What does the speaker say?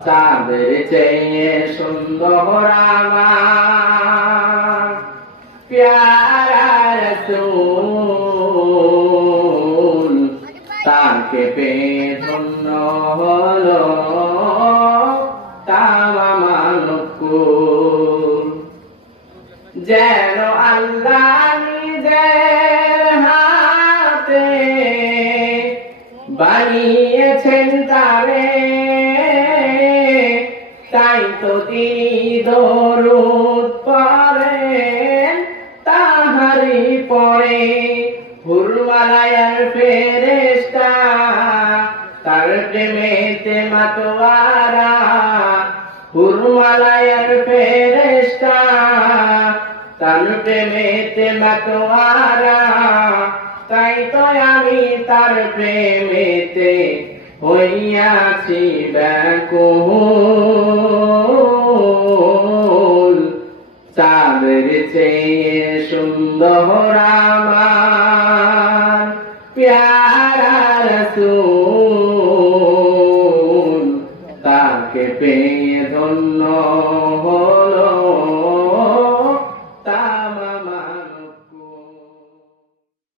চাঁদের চেয়ে সুন্দর আমার প্যারা রাসূল, তাকে পেয়ে ধন্য হলো তামাম মানবকুল। যেন আল্লাহ নিজের হাতে বানিয়েছেন তারে, তাই তো তিনি দরুদ পড়েন তাহারি পরে। হুরমালায়ার ফেরেশতা তার প্রেমেতে মাতোয়ারা, হুরমালায়ার ফেরেশতা তার প্রেমেতে মাতোয়ারা, তাই তো আমি তার প্রেমেতে হইয়াছি ব্যাকুল। চাঁদের চেয়ে সুন্দর আমার প্যারা রাসূল, তাকে পেয়ে ধন্য